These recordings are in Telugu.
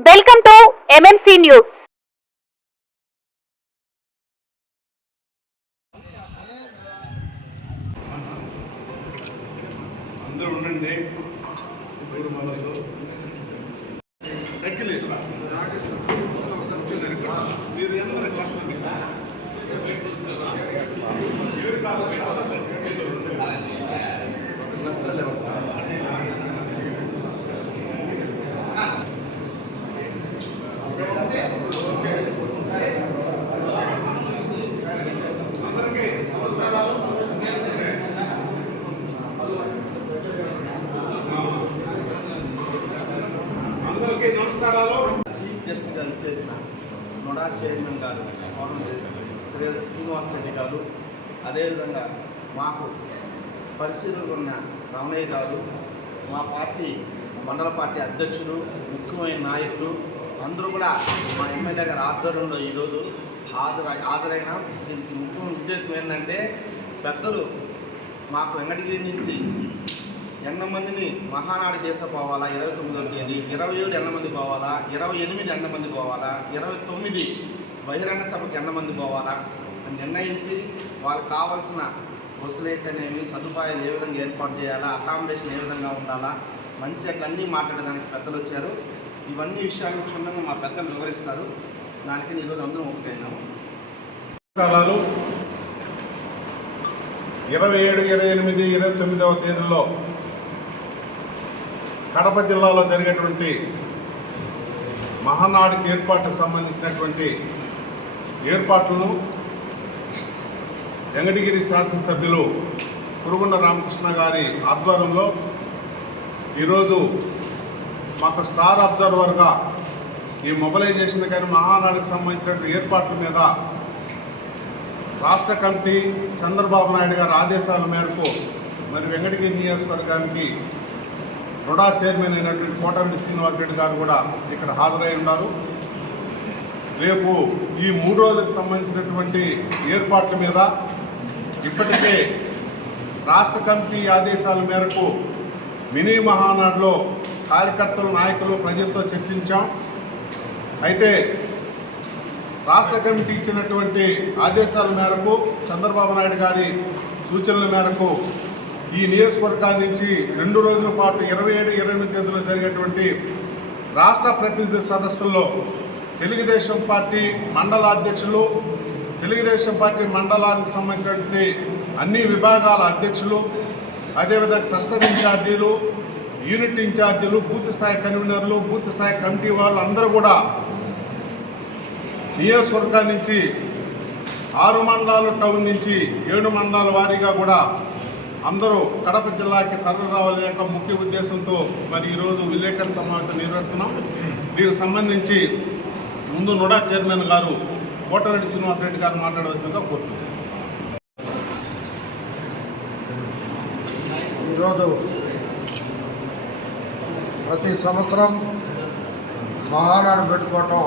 వెల్కమ్ టు ఎంఎంసీ న్యూస్ అందరూ ఉండండి ఎక్కలేదు మీరు ఎంత క్లాస్ అందరికీ నమస్కారాలు అందరికీ నమస్కారాలు చీఫ్ గెస్ట్గా చేసిన నొడా చైర్మన్ గారు కోరం శ్రీ శ్రీనివాస్ రెడ్డి గారు అదేవిధంగా మాకు పరిశీలనలు ఉన్న రమణయ్య గారు మా పార్టీ మండల పార్టీ అధ్యక్షుడు ముఖ్యమైన నాయకులు అందరూ కూడా మా ఎమ్మెల్యే గారి ఆధ్వర్యంలో ఈరోజు హాజరు హాజరైన దీనికి ముఖ్యమైన ఉద్దేశం ఏంటంటే పెద్దలు మాకు వెంకటగిరి నుంచి ఎన్న మందిని మహానాడు దేశ పోవాలా? ఇరవై తొమ్మిదో తేదీ. ఇరవై ఏడు ఎన్న మంది పోవాలా? ఇరవై ఎనిమిది ఎన్న మంది పోవాలా? ఇరవై తొమ్మిది బహిరంగ సభకు ఎన్న మంది పోవాలా? అని నిర్ణయించి వాళ్ళకి కావాల్సిన వసూలైతేనేమి సదుపాయాలు ఏ విధంగా ఏర్పాటు చేయాలా? అకామిడేషన్ ఏ విధంగా ఉండాలా? మంచి అట్లన్నీ మాట్లాడడానికి పెద్దలు వచ్చారు. ఇవన్నీ విషయాలను క్షుణ్ణంగా మా పెద్దలు వివరిస్తారు. దానికి ఈరోజు అందరం ఒకటైనాము నమస్కారాలు ఇరవై ఏడు ఇరవై ఎనిమిది ఇరవై తొమ్మిదవ తేదీలో కడప జిల్లాలో జరిగేటువంటి మహానాడుకి ఏర్పాటుకు సంబంధించినటువంటి ఏర్పాట్లను వెంకటగిరి శాసనసభ్యులు కురుగుండ రామకృష్ణ గారి ఆధ్వర్యంలో ఈరోజు మాకు స్టార్ అబ్జర్వర్గా ఈ మొబలైజేషన్ కానీ మహానాడుకు సంబంధించినటువంటి ఏర్పాట్ల మీద రాష్ట్ర కమిటీ చంద్రబాబు నాయుడు గారి ఆదేశాల మేరకు మరి వెంకటగిరి నియోజకవర్గానికి రుడా చైర్మన్ అయినటువంటి కోటమిటి శ్రీనివాసరెడ్డి గారు కూడా ఇక్కడ హాజరై ఉన్నారు. రేపు ఈ మూడు రోజులకు సంబంధించినటువంటి ఏర్పాట్ల మీద ఇప్పటికే రాష్ట్ర కమిటీ ఆదేశాల మేరకు మినీ మహానాడులో కార్యకర్తలు నాయకులు ప్రజలతో చర్చించాం. అయితే రాష్ట్ర కమిటీ ఇచ్చినటువంటి ఆదేశాల మేరకు చంద్రబాబు నాయుడు గారి సూచనల మేరకు ఈ నియోజకవర్గాన్ని నుంచి రెండు రోజుల పాటు ఇరవై ఏడు ఇరవై ఎనిమిది తేదీలో జరిగేటువంటి రాష్ట్ర ప్రతినిధి సదస్సుల్లో తెలుగుదేశం పార్టీ మండల అధ్యక్షులు తెలుగుదేశం పార్టీ మండలానికి సంబంధించినటువంటి అన్ని విభాగాల అధ్యక్షులు అదేవిధంగా క్లస్టర్ ఇన్ఛార్జీలు యూనిట్ ఇన్ఛార్జీలు బూత్ స్థాయి కన్వీనర్లు బూత్ స్థాయి కమిటీ వాళ్ళు అందరూ కూడా నియోజకవర్గాల నుంచి ఆరు మండలాలు టౌన్ నుంచి ఏడు మండలాల వారీగా కూడా అందరూ కడప జిల్లాకి తరలి రావాలి యొక్క ముఖ్య ఉద్దేశంతో మరి ఈరోజు విలేకరుల సమావేశం నిర్వహిస్తున్నాం. దీనికి సంబంధించి ముందు నుడా చైర్మన్ గారు కోటరెడ్డి శ్రీనివాసరెడ్డి గారు మాట్లాడవలసిందిగా కోరుతున్నాం. ఈరోజు ప్రతి సంవత్సరం మహానాడు పెట్టుకోవటం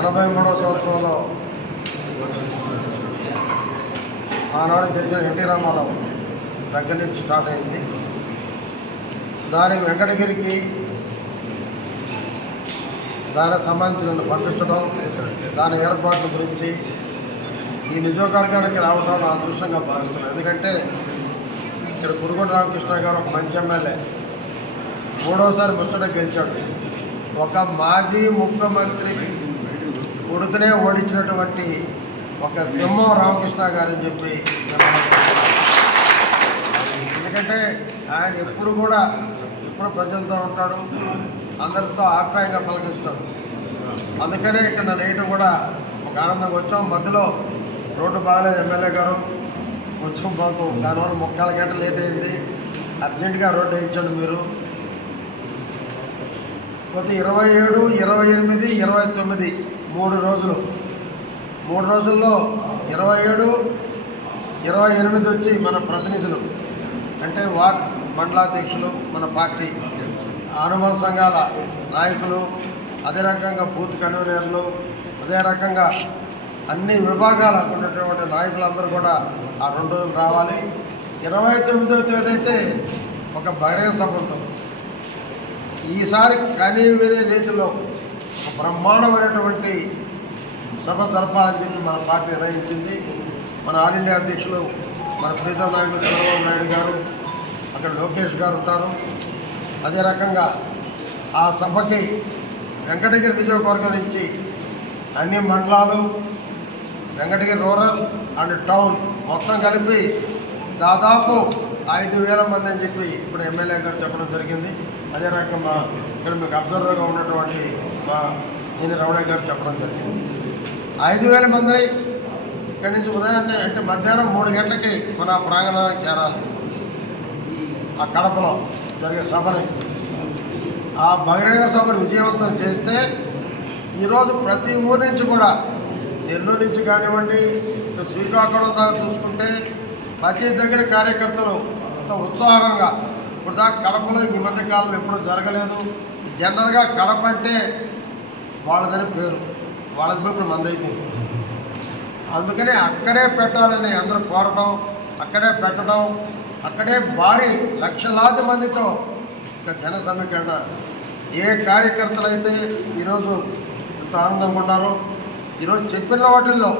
ఎనభై మూడవ సంవత్సరంలో ఆనాడు చేసిన ఎన్టీ రామారావు దగ్గర నుంచి స్టార్ట్ అయింది. దానికి వెంకటగిరికి దానికి సంబంధించిన పంపించడం దాని ఏర్పాట్ల గురించి ఈ నియోజకవర్గానికి రావడం నా అదృష్టంగా భావిస్తున్నాను ఎందుకంటే ఇక్కడ కురుగొండ రామకృష్ణ గారు ఒక మంచి ఎమ్మెల్యే. మూడోసారి ముచ్చట గెలిచాడు. ఒక మాజీ ముఖ్యమంత్రి కొడుకునే ఓడించినటువంటి ఒక సింహం రామకృష్ణ గారు అని చెప్పి ఎందుకంటే ఆయన ఎప్పుడు కూడా ఎప్పుడు ప్రజలతో ఉంటాడు అందరితో ఆప్యాయంగా పలకరిస్తాడు. అందుకనే ఇక్కడ నైట్ కూడా ఒక ఆనందం వచ్చాం. మధ్యలో రోడ్డు బాగాలేదు ఎమ్మెల్యే గారు. కొంచెం మాకు దానివల్ల ముక్కాల గంట లేట్ అయింది. అర్జెంటుగా రోడ్డు వేయించండి మీరు. కొద్ది ఇరవై ఏడు ఇరవై ఎనిమిది ఇరవై తొమ్మిది మూడు రోజులు మూడు రోజుల్లో ఇరవై ఏడు ఇరవై ఎనిమిది వచ్చి మన ప్రతినిధులు. అంటే వాక్ మండలాధ్యక్షులు మన పార్టీ అనుబంధ సంఘాల నాయకులు అదే రకంగా బూత్ కన్వీనర్లు అదే రకంగా అన్ని విభాగాలకు ఉన్నటువంటి నాయకులందరూ కూడా ఆ రెండు రోజులు రావాలి. ఇరవై తొమ్మిదవ తేదీ అయితే ఒక బహిరంగ సభ ఉంటుంది. ఈసారి కనీ వినే రీతిలో బ్రహ్మాండమైనటువంటి సభ జరపాలని చెప్పి మన పార్టీ నిర్ణయించింది మన ఆల్ ఇండియా అధ్యక్షులు మన ప్రీతం నాయకుడు చంద్రబాబు నాయుడు గారు అక్కడ లోకేష్ గారు ఉంటారు. అదే రకంగా ఆ సభకి వెంకటగిరి నియోజకవర్గం నుంచి అన్ని మండలాలు వెంకటగిరి రూరల్ అండ్ టౌన్ మొత్తం కలిపి దాదాపు ఐదు వేల మంది అని చెప్పి ఇప్పుడు ఎమ్మెల్యే గారు చెప్పడం జరిగింది. అదే రకంగా ఇక్కడ మీకు అబ్జర్వర్గా ఉన్నటువంటి మా నేను రమణ గారు చెప్పడం జరిగింది. ఐదు వేల మంది ఇక్కడి నుంచి ఉదయాన్నే అంటే మధ్యాహ్నం మూడు గంటలకి మన ప్రాంగణానికి చేరాలి. ఆ కడపలో జరిగే సభని. ఆ బహిరంగ సభను విజయవంతం చేస్తే ఈరోజు ప్రతి ఊరి నుంచి కూడా నెల్లూరు నుంచి కానివ్వండి శ్రీకాకుళం దాకా చూసుకుంటే ప్రతి దగ్గర కార్యకర్తలు అంత ఉత్సాహంగా ఇప్పుడు దాకా కడపలో ఈ మధ్య కాలంలో ఎప్పుడూ జరగలేదు. జనరల్గా కడప అంటే వాళ్ళదని పేరు. వాళ్ళది ఇప్పుడు మందైపోయింది అందుకని అక్కడే పెట్టాలని అందరూ కోరటం అక్కడే పెట్టడం అక్కడే భారీ లక్షలాది మందితో ఇక జన సమీకరణ. ఏ కార్యకర్తలు అయితే ఈరోజు ఎంత ఆనందంగా ఉన్నారో ఈరోజు చెప్పిన వాటిల్లో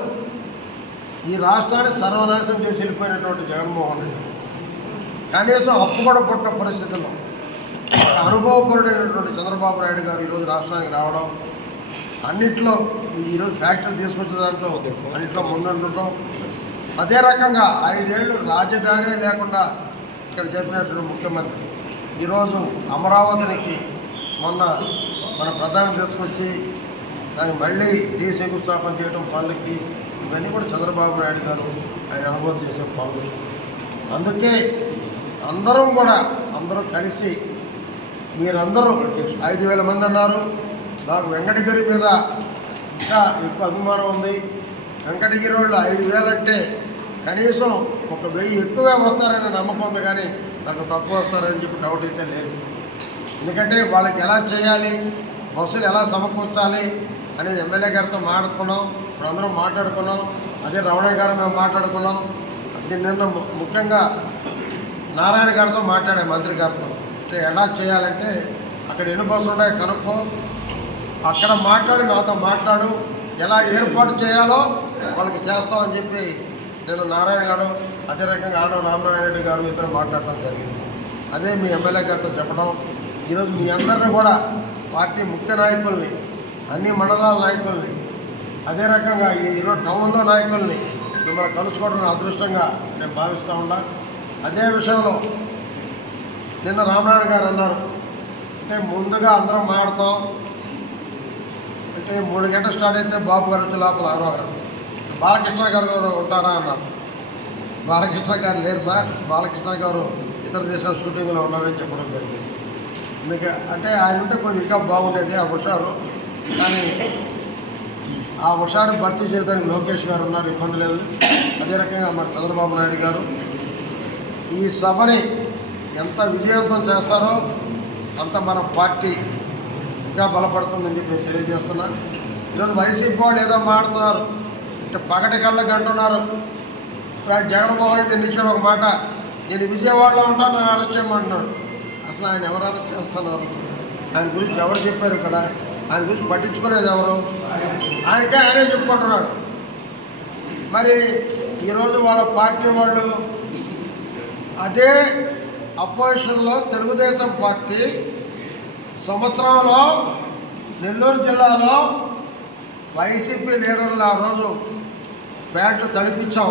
ఈ రాష్ట్రాన్ని సర్వనాశనం చేసి వెళ్ళిపోయినటువంటి జగన్మోహన్ రెడ్డి. కనీసం అప్పు కూడా పుట్టిన పరిస్థితుల్లో అనుభవపరుడైనటువంటి చంద్రబాబు నాయుడు గారు ఈరోజు రాష్ట్రానికి రావడం అన్నిట్లో ఈరోజు ఫ్యాక్టరీ తీసుకొచ్చే దాంట్లో అన్నింటిలో ముందుండటం అదే రకంగా ఐదేళ్ళు రాజధాని లేకుండా ఇక్కడ చెప్పినటువంటి ముఖ్యమంత్రి ఈరోజు అమరావతికి మొన్న మన ప్రధాని తీసుకొచ్చి దాన్ని మళ్ళీ రీశంకుస్థాపన చేయడం పనులకి ఇవన్నీ కూడా చంద్రబాబు నాయుడు గారు ఆయన అనుభవం చేసే పనులు. అందుకే అందరం కూడా అందరం కలిసి మీరందరూ ఐదు వేల మంది అన్నారు. నాకు వెంకటగిరి మీద ఇంకా ఎక్కువ అభిమానం ఉంది. వెంకటగిరి వాళ్ళు ఐదు వేలంటే కనీసం ఒక వెయ్యి ఎక్కువే వస్తారని నమ్మకం ఉంది కానీ నాకు తక్కువ వస్తారని చెప్పి డౌట్ అయితే లేదు. ఎందుకంటే వాళ్ళకి ఎలా చేయాలి బస్సులు ఎలా సమకూర్చాలి అనేది ఎమ్మెల్యే గారితో మాట్లాడుకున్నాం. ఇప్పుడు అందరం మాట్లాడుకున్నాం. అదే రమణ గారు మేము మాట్లాడుకున్నాం. అది నిన్న ము- ముఖ్యంగా నారాయణ గారితో మాట్లాడే మంత్రి గారితో. అంటే ఎలా చేయాలంటే అక్కడ ఎన్ని బస్సులు ఉన్నాయో కనుక్కో. అక్కడ మాట్లాడి నాతో మాట్లాడు. ఎలా ఏర్పాటు చేయాలో వాళ్ళకి చేస్తామని చెప్పి నేను నారాయణ గారు అదే రకంగా ఆనవ రామనారాయణ రెడ్డి గారు ఇద్దరు మాట్లాడటం జరిగింది. అదే మీ ఎమ్మెల్యే గారితో చెప్పడం. ఈరోజు మీ అందరిని కూడా పార్టీ ముఖ్య నాయకుల్ని అన్ని మండలాల నాయకుల్ని అదే రకంగా ఈ ఈరోజు టౌన్లో నాయకుల్ని మిమ్మల్ని కలుసుకోవడం అదృష్టంగా నేను భావిస్తూ ఉన్నా. అదే విషయంలో నిన్న రామనారాయణ గారు అన్నారు అంటే ముందుగా అందరం మాడతాం అంటే మూడు గంటలు స్టార్ట్ అయితే బాబు గారు వచ్చే లోపల ఆరు బాలకృష్ణ గారు ఉంటారా అన్నారు. బాలకృష్ణ గారు లేరు సార్. బాలకృష్ణ గారు ఇతర దేశాల షూటింగ్లో ఉన్నారని చెప్పడం జరిగింది. అందుకే అంటే ఆయన ఉంటే కొంచెం ఇంకా బాగుండేది ఆ హుషారు. కానీ ఆ హుషారు భర్తీ చేయడానికి లోకేష్ గారు ఉన్నారు ఇబ్బంది లేదు. అదే రకంగా మన చంద్రబాబు నాయుడు గారు. ఈ సభని ఎంత విజయవంతం చేస్తారో అంత మన పార్టీ ఇంకా బలపడుతుందని చెప్పి నేను తెలియజేస్తున్నా. ఈరోజు వైసీపీ వాళ్ళు ఏదో మాడుతున్నారు అంటే పగటి కళ్ళకి అంటున్నారు ఇప్పుడు జగన్మోహన్ రెడ్డి నిలిచిన ఒక మాట నేను విజయవాడలో ఉంటాను నన్ను అరెస్ట్ చేయమంటున్నాడు. అసలు ఆయన ఎవరు అరెస్ట్ చేస్తున్నారు? ఆయన గురించి ఎవరు చెప్పారు ఇక్కడ? ఆయన గురించి పట్టించుకునేది ఎవరు? ఆయనకే ఆయనే చెప్పుకుంటున్నాడు. మరి ఈరోజు వాళ్ళ పార్టీ వాళ్ళు అదే అపోజిషన్లో తెలుగుదేశం పార్టీ సంవత్సరంలో నెల్లూరు జిల్లాలో వైసీపీ లీడర్లు ఆ రోజు ప్యాంటు తడిపించాం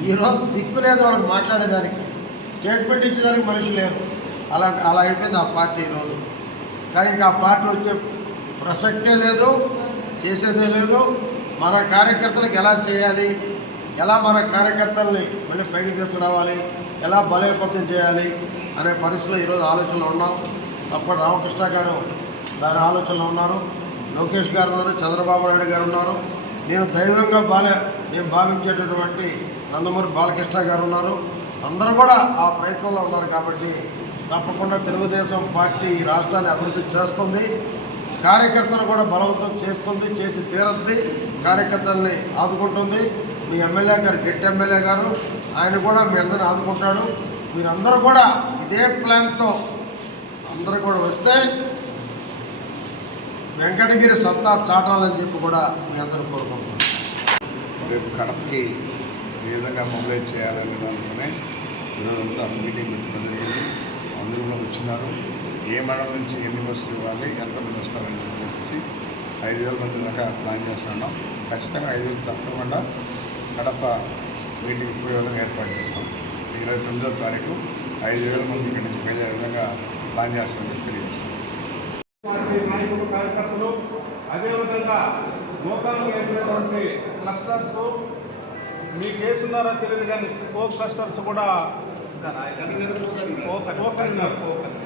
ఈరోజు దిక్కు లేదు వాళ్ళకి మాట్లాడేదానికి. స్టేట్మెంట్ ఇచ్చేదానికి మనిషి లేరు. అలా అలా అయిపోయింది ఆ పార్టీ ఈరోజు. కానీ ఇంకా ఆ పార్టీ వచ్చే ప్రసక్తే లేదు చేసేదే లేదు. మన కార్యకర్తలకు ఎలా చేయాలి? ఎలా మన కార్యకర్తల్ని మళ్ళీ పైకి తీసుకురావాలి? ఎలా బలోపేతం చేయాలి? అనే పరిస్థితిలో ఈరోజు ఆలోచనలో ఉన్నాం. అప్పటి రామకృష్ణ గారు దాని ఆలోచనలో ఉన్నారు. లోకేష్ గారు ఉన్నారు చంద్రబాబు నాయుడు గారు ఉన్నారు. నేను దైవంగా బాలే నేను భావించేటటువంటి నందమూరి బాలకృష్ణ గారు ఉన్నారు. అందరూ కూడా ఆ ప్రయత్నంలో ఉన్నారు కాబట్టి తప్పకుండా తెలుగుదేశం పార్టీ ఈ రాష్ట్రాన్ని అభివృద్ధి చేస్తుంది. కార్యకర్తలు కూడా బలవంతం చేస్తుంది చేసి తీరద్ది. కార్యకర్తల్ని ఆదుకుంటుంది. మీ ఎమ్మెల్యే గారు గెట్ ఎమ్మెల్యే గారు ఆయన కూడా మీ అందరిని ఆదుకుంటాడు. మీరందరూ కూడా ఇదే ప్లాన్తో అందరూ కూడా వస్తే వెంకటగిరి సత్తా చాటాలని చెప్పి కూడా మీ అందరూ కోరుకుంటున్నాను రేపు కడపకి ఏ విధంగా మొబైల్ చేయాలని అనుకునే ఈరోజంతా మీటింగ్ పెట్టడం జరిగింది. అందరూ కూడా వచ్చినారు. ఏ మండలం నుంచి ఎన్ని బస్సులు ఇవ్వాలి ఎంతమంది వస్తారని చెప్పేసి ఐదు వేల మంది దాకా ప్లాన్ చేస్తున్నాం ఖచ్చితంగా ఐదు వేలు తప్పకుండా కడప మీటింగ్ ఉపయోగంగా ఏర్పాటు చేస్తాం. ఇరవై తొమ్మిదో తారీఖు ఐదు వేల మంది ఇక్కడి నుంచి బయలుదేరే విధంగా ప్లాన్ చేస్తామని తెలియజేస్తాం పార్టీ నాయకులు కార్యకర్తలు అదేవిధంగా నూతనంగా వేసినటువంటి క్లస్టర్స్ మీకు వేస్తున్నారో తెలియదు కానీ కో క్లస్టర్స్ కూడా టోకన్